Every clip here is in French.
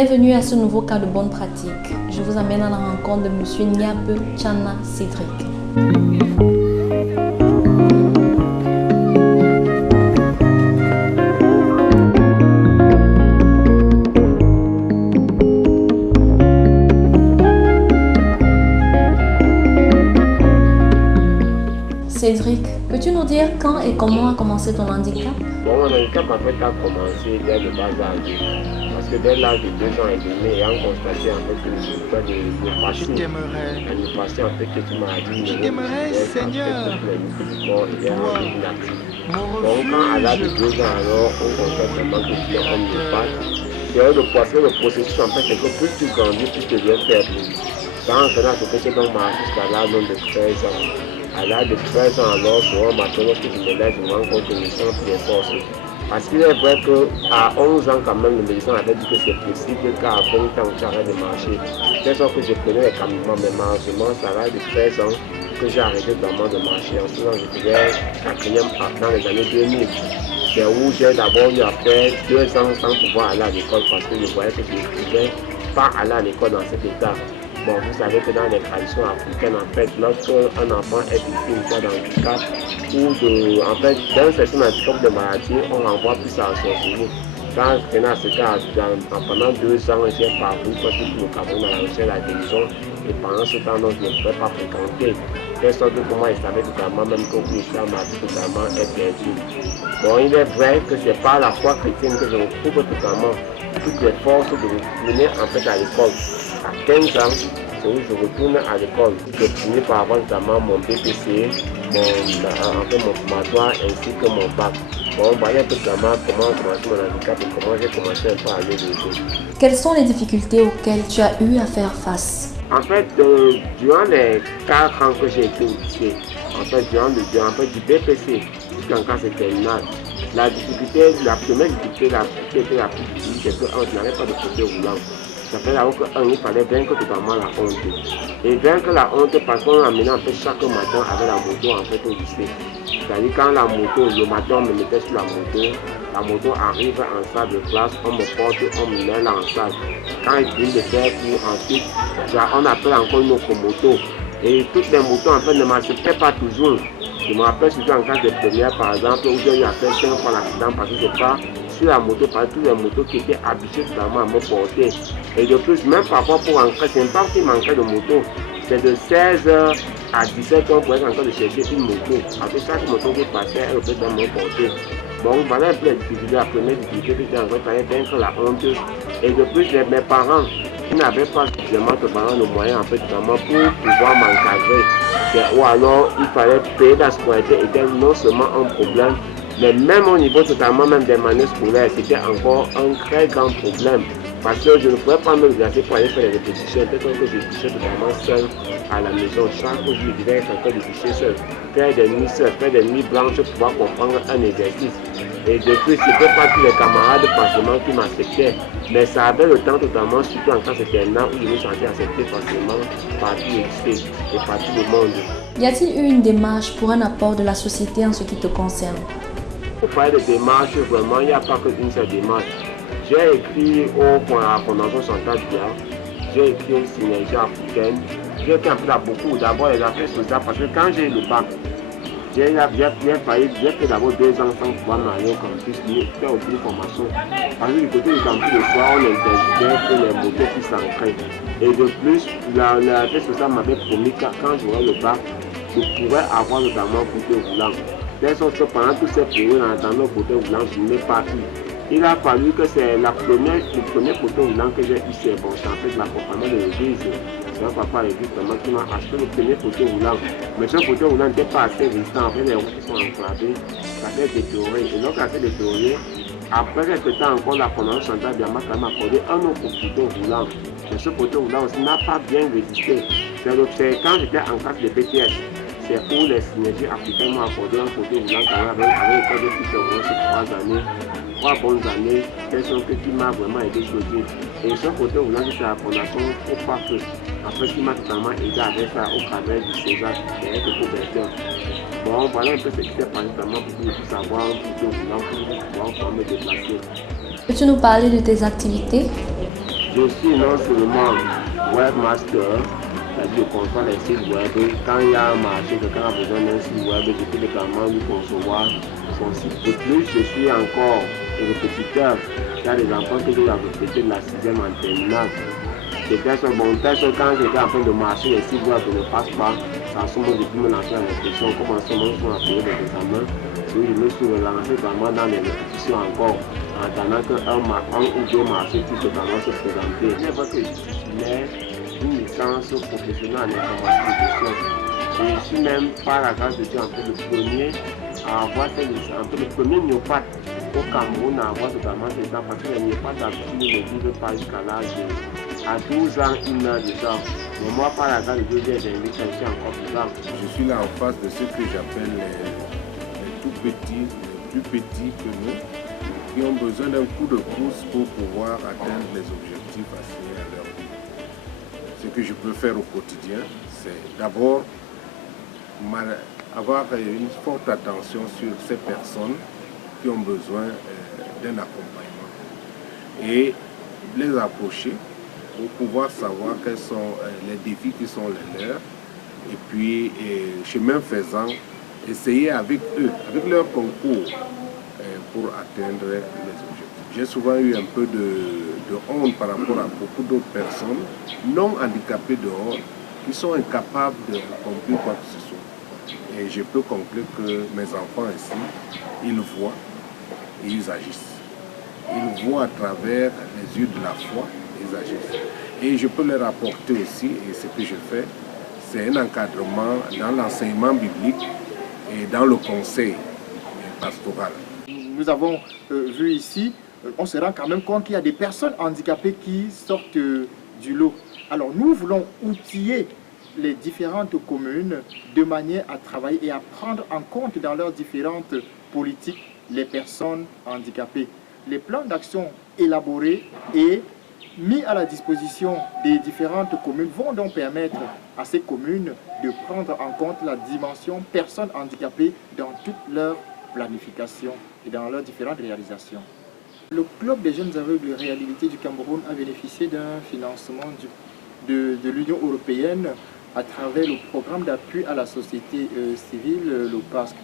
Bienvenue à ce nouveau cas de bonne pratique. Je vous amène à la rencontre de Monsieur Niabe Tchana Cédric. Cédric, peux-tu nous dire quand et comment a commencé ton handicap? Bon, mon handicap en fait a commencé dès le bas âge. Parce que dès l'âge de 2 ans et demi, ayant constaté en fait que je souffrais de passé, une passé en fait que tu m'as dit, Seigneur, donc quand à l'âge de 2 ans, alors on constate vraiment que tu es homme de passe. C'est le processus en fait, c'est que plus tu grandis, plus tu deviens faible. Quand on a ce que donc marche jusqu'à l'âge de 13 ans. À l'âge de 13 ans, alors, souvent, maintenant, lorsque je me lève, je me rends compte que je me sens plus force. Parce qu'il est vrai qu'à 11 ans, quand même, le médecin avait dit que c'est possible qu'à 20 ans, tu arrêtes de marcher. C'est ça que je prenais les caméras, mais malheureusement, c'est à l'âge de 13 ans que j'ai arrêté vraiment de marcher. En ce moment, je faisais 4e dans les années 2000. C'est où j'ai d'abord eu à faire 2 ans sans pouvoir aller à l'école parce que je voyais que je ne pouvais pas aller à l'école dans cet état. Bon, vous savez que dans les traditions africaines, en fait, lorsqu'un enfant est victime d'un handicap ou d'un certain handicap de maladie, on renvoie plus à la sorcellerie. Quand à ce cas, pendant 2 ans, j'ai parcouru presque tout le Cameroun à la recherche de la guérison et pendant ce temps, je ne pouvais pas fréquenter. De sorte que pour moi, je savais totalement, même que l'islam m'a dit totalement est perdu. Bon, il est vrai que c'est par la foi chrétienne que je retrouve totalement toutes les forces de retourner en fait à l'école. À 15 ans, je retourne à l'école. Je finis par avoir notamment mon BPC, mon formatoire ainsi que mon bac. Bon, on voyait un peu comment commencer mon handicap et comment j'ai commencé un peu à aller de jeu. Quelles sont les difficultés auxquelles tu as eu à faire face? En fait, durant les 4 ans que j'ai été au lycée, en fait, du BPC jusqu'en classe terminale, la première difficulté qui était la plus difficile, c'est que je n'avais pas de fauteuil roulant. Ça fait là qu'il fallait vaincre totalement la honte. Et vaincre la honte parce qu'on l'amenait en fait chaque matin avec la moto en fait au lycée. C'est-à-dire quand le matin on me mettait sur la moto arrive en salle de classe, on me porte, on me met là en salle. Quand il finit de faire cours ensuite, on appelle encore une autre moto. Et toutes les motos en fait ne m'acceptaient pas toujours. Je me rappelle surtout en cas de première par exemple où j'ai eu à faire 5 fois l'accident parce que c'est pas sur la moto, par toutes les motos qui étaient habituées totalement à me porter. Et de plus, même parfois pour entrer, c'est pas qu'il manquait de moto. C'est de 16h à 17h pour être en train de chercher une moto. Parce que chaque moto qui passait, elle peut me porter. Bon, voilà un peu les difficultés. La première difficulté que j'ai en fait, vaincre la honte. Et de plus, mes parents, ils n'avaient pas suffisamment de moyens en fait, vraiment pour pouvoir m'encadrer. Ou alors, il fallait payer la scolarité, était non seulement un problème, mais même au niveau totalement même des manuels scolaires, c'était encore un très grand problème. Parce que je ne pouvais pas me déplacer pour aller faire les répétitions. Peut-être que je touchais totalement seul à la maison. Chaque jour, je devais être en train de toucher seul. Faire des nuits seules, faire des nuits blanches pour pouvoir comprendre un exercice. Et de plus, ce n'était pas tous les camarades facilement qui m'acceptaient. Mais ça avait le temps totalement, surtout en classe terminale, où je me sentais accepté facilement par tout le lycée et par tout le monde. Y a-t-il eu une démarche pour un apport de la société en ce qui te concerne? Pour parler de démarche, vraiment, il n'y a pas qu'une seule démarche. J'ai écrit à la Fondation Chantal Biya, j'ai écrit aux Synergies africaines, j'ai écrit un peu à beaucoup, d'abord les affaires sociales, parce que quand j'ai eu le bac, j'ai fait d'abord 2 ans sans pouvoir m'aller au campus, faire aucune formation. Parce que du côté du campus, le soir, on interviewait pour les motos qui s'entraînent. Et de plus, l'affaire sociale m'avait promis que quand j'aurai le bac, je pourrais avoir notamment un fauteuil roulant. De sorte que pendant toutes ces périodes, en attendant le fauteuil roulant, je n'ai pas eu. Il a fallu que c'est le premier fauteuil roulant que j'ai eu, c'est bon, en fait l'accompagnement de l'église. C'est un papa à l'église qui m'a acheté le premier fauteuil roulant. Mais ce fauteuil roulant n'était pas assez résistant. En fait, les roues qui sont enclavées, ça s'est détérioré. Et donc, ça s'est détérioré. Après quelques temps encore, la Fondation Chantal Biya m'a accordé un autre fauteuil roulant. Mais ce fauteuil roulant aussi n'a pas bien résisté. C'est quand j'étais en classe de BTS. C'est où les synergies africaines m'ont accordé un fauteuil roulant avec une école de plus de 3 années. 3 bonnes années, c'est ce qui m'a vraiment aidé choisir. Et ce fauteuil roulant, c'est la Fondation Opafeu. Après, qui m'a totalement aidé avec ça au travers du César, qui est de couverture. Bon, voilà un peu ce qui s'est passé notamment pour savoir un fauteuil roulant pour pouvoir me déplacer. Peux-tu nous parler de tes activités? Je suis non seulement webmaster, c'est-à-dire je conçois les sites web. Quand il y a un marché, quelqu'un a besoin d'un site web, je peux également lui concevoir son site. De plus, je suis encore répétiteur. Il y a des enfants que je dois répéter de la 6e en terminale. De telle sorte, quand j'étais en train de marcher, les sites web ne passent pas. Ça somme depuis me lancer la réflexion, comment ce moment sont à payer des examens. Je me suis relancé vraiment dans les répétitions encore, en attendant qu'un ou deux marchés puissent totalement se présenter. Il est vrai que je suis titulaire d'une licence professionnelle en informatique de sciences. Je suis même, par la grâce de Dieu, en fait le premier à avoir cette licence, en fait le premier myopathe au Cameroun à avoir totalement cette licence, parce que les myopathes d'habitude ne vivent pas jusqu'à l'âge à 12 ans, ils meurent déjà. Mais moi, par la grâce de Dieu, j'ai invité, je suis encore vivant. Je suis là en face de ceux que j'appelle les tout petits, les plus petits que nous, qui ont besoin d'un coup de pouce pour pouvoir atteindre les objectifs assignés à leur vie. Ce que je peux faire au quotidien, c'est d'abord avoir une forte attention sur ces personnes qui ont besoin d'un accompagnement et les approcher pour pouvoir savoir quels sont les défis qui sont les leurs et puis, chemin faisant, essayer avec eux, avec leur concours, pour atteindre les objectifs. J'ai souvent eu un peu de honte par rapport à beaucoup d'autres personnes non handicapées dehors qui sont incapables de accomplir quoi que ce soit. Et je peux conclure que mes enfants ici, ils voient et ils agissent. Ils voient à travers les yeux de la foi, ils agissent. Et je peux leur apporter aussi, et ce que je fais, c'est un encadrement dans l'enseignement biblique et dans le conseil pastoral. Nous avons vu ici, on se rend quand même compte qu'il y a des personnes handicapées qui sortent du lot. Alors nous voulons outiller les différentes communes de manière à travailler et à prendre en compte dans leurs différentes politiques les personnes handicapées. Les plans d'action élaborés et mis à la disposition des différentes communes vont donc permettre à ces communes de prendre en compte la dimension personnes handicapées dans toute leur planification et dans leurs différentes réalisations. Le Club des jeunes aveugles de réhabilité du Cameroun a bénéficié d'un financement de l'Union européenne à travers le programme d'appui à la société civile, le PASC.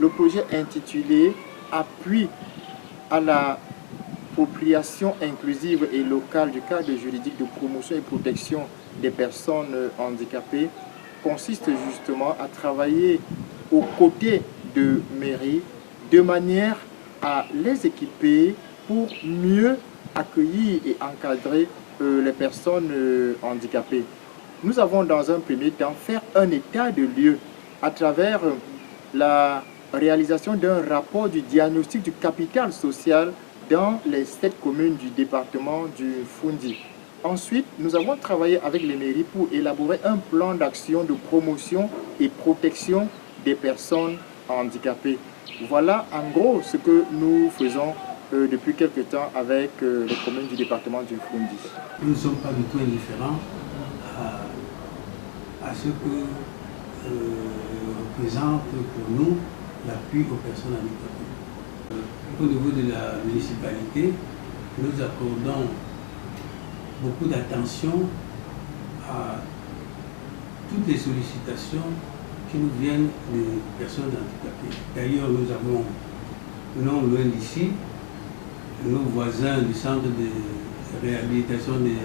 Le projet intitulé « Appui à la appropriation inclusive et locale du cadre juridique de promotion et protection des personnes handicapées » consiste justement à travailler aux côtés de mairies de manière à les équiper pour mieux accueillir et encadrer les personnes handicapées. Nous avons dans un premier temps fait un état de lieu à travers la réalisation d'un rapport du diagnostic du capital social dans les 7 communes du département du Fundi. Ensuite, nous avons travaillé avec les mairies pour élaborer un plan d'action de promotion et protection des personnes handicapées. Voilà en gros ce que nous faisons depuis quelque temps avec les communes du département du Fundi. Nous ne sommes pas du tout indifférents à ce que représente pour nous l'appui aux personnes handicapées. Au niveau de la municipalité, nous accordons beaucoup d'attention à toutes les sollicitations qui nous viennent des personnes handicapées. D'ailleurs, nous avons, non loin d'ici, nos voisins du centre de réhabilitation des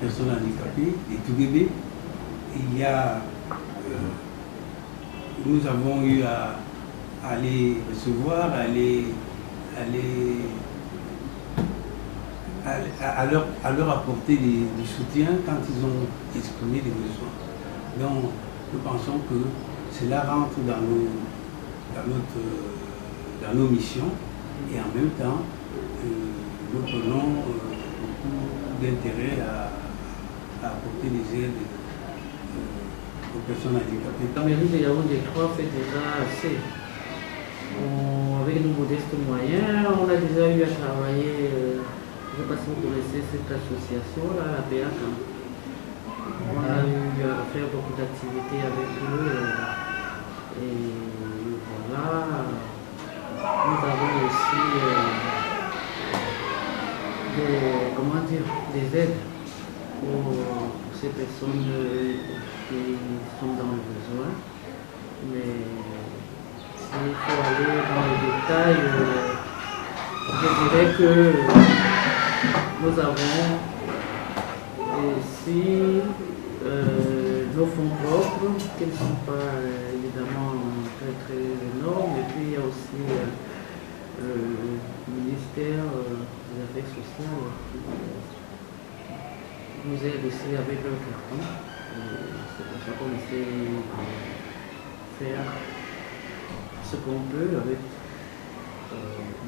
personnes handicapées, des Touguébé. Nous avons eu à les recevoir, à leur apporter du soutien quand ils ont exprimé des besoins. Donc, nous pensons que cela rentre dans nos missions et en même temps, nous prenons beaucoup d'intérêt à apporter des aides aux personnes handicapées. La mairie de Yaoundé 3 fait déjà assez. Avec nos modestes moyens, on a déjà eu à travailler, je ne sais pas si vous connaissez cette association-là, la PAC. On a eu à faire beaucoup d'activités avec eux. Et voilà, nous avons aussi des aides ces personnes qui sont dans le besoin. Mais s'il faut aller dans les détails, je dirais que nous avons ici nos fonds propres, qui ne sont pas évidemment très très énormes, et puis il y a aussi le ministère des Affaires sociales qui nous aide aussi avec leur carton. C'est pour ça qu'on essaie de faire ce qu'on peut avec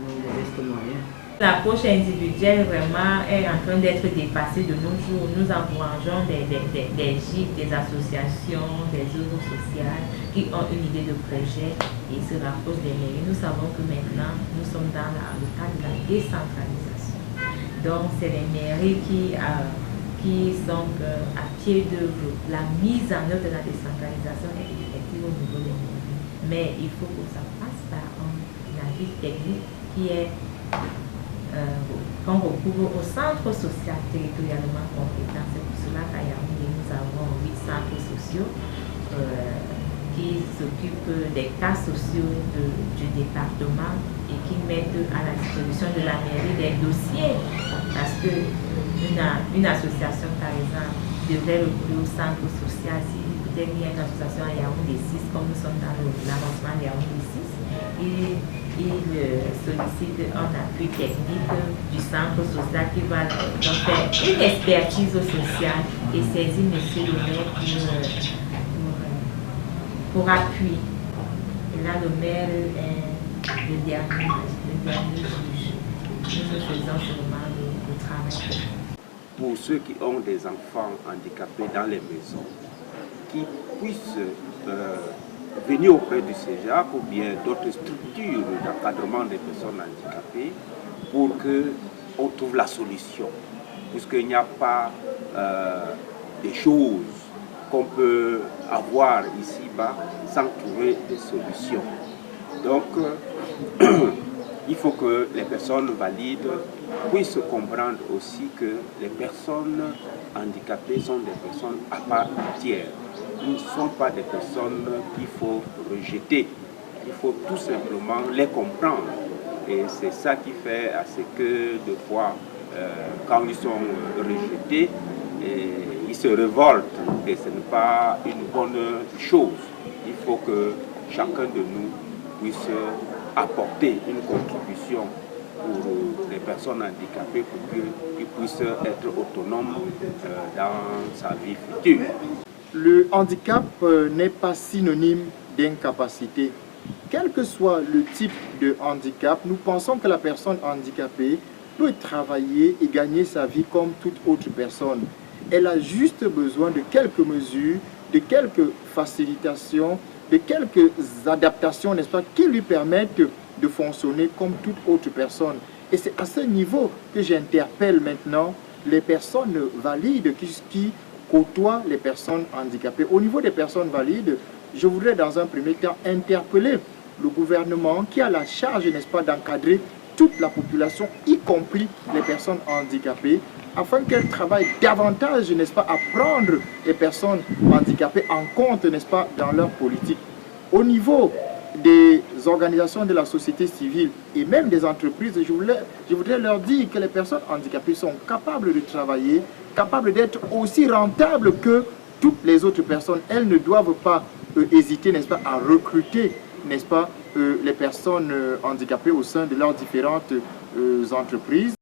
nos modestes moyens. L'approche individuelle vraiment est en train d'être dépassée de nos jours. Nous encourageons des gîtes, des associations, des œuvres sociales qui ont une idée de projet et se rapprochent des mairies. Nous savons que maintenant, nous sommes dans le cadre de la décentralisation. Donc, c'est les mairies qui sont à pied d'œuvre. La mise en œuvre de la décentralisation est effective au niveau des mairies. Mais il faut que ça passe par un avis technique qui est qu'on recouvre au centre social territorialement compétent. C'est pour cela qu'à Yaoundé, nous avons 8 centres sociaux qui s'occupent des cas sociaux du département et qui mettent à la disposition de la mairie des dossiers. Parce qu'une association, par exemple, devrait recourir au centre social si peut-être il y a une association à Yaoundé 6, comme nous sommes dans l'avancement de Yaoundé 6. Il sollicite un appui technique du centre social qui va donc faire une expertise sociale et saisir M. le maire pour appui. Et là, le maire est le dernier juge. Nous faisons seulement le travail. Pour ceux qui ont des enfants handicapés dans les maisons, qui puissent venir auprès du CEJAC ou bien d'autres structures d'encadrement des personnes handicapées pour qu'on trouve la solution, puisqu'il n'y a pas des choses qu'on peut avoir ici-bas sans trouver des solutions. Donc, il faut que les personnes valides puissent comprendre aussi que les personnes handicapées sont des personnes à part entière. Ils ne sont pas des personnes qu'il faut rejeter. Il faut tout simplement les comprendre. Et c'est ça qui fait à ce que, des fois, quand ils sont rejetés, ils se révoltent. Et ce n'est pas une bonne chose. Il faut que chacun de nous puisse apporter une contribution pour les personnes handicapées pour qu'ils puissent être autonomes dans sa vie future. Le handicap n'est pas synonyme d'incapacité. Quel que soit le type de handicap, nous pensons que la personne handicapée peut travailler et gagner sa vie comme toute autre personne. Elle a juste besoin de quelques mesures, de quelques facilitations, de quelques adaptations, n'est-ce pas, qui lui permettent de fonctionner comme toute autre personne. Et c'est à ce niveau que j'interpelle maintenant les personnes valides qui côtoient les personnes handicapées. Au niveau des personnes valides, je voudrais dans un premier temps interpeller le gouvernement qui a la charge, n'est-ce pas, d'encadrer toute la population, y compris les personnes handicapées, afin qu'elles travaillent davantage, n'est-ce pas, à prendre les personnes handicapées en compte, n'est-ce pas, dans leur politique. Au niveau des organisations de la société civile et même des entreprises, je voudrais leur dire que les personnes handicapées sont capables de travailler, capables d'être aussi rentables que toutes les autres personnes. Elles ne doivent pas hésiter, n'est-ce pas, à recruter, n'est-ce pas, les personnes handicapées au sein de leurs différentes entreprises.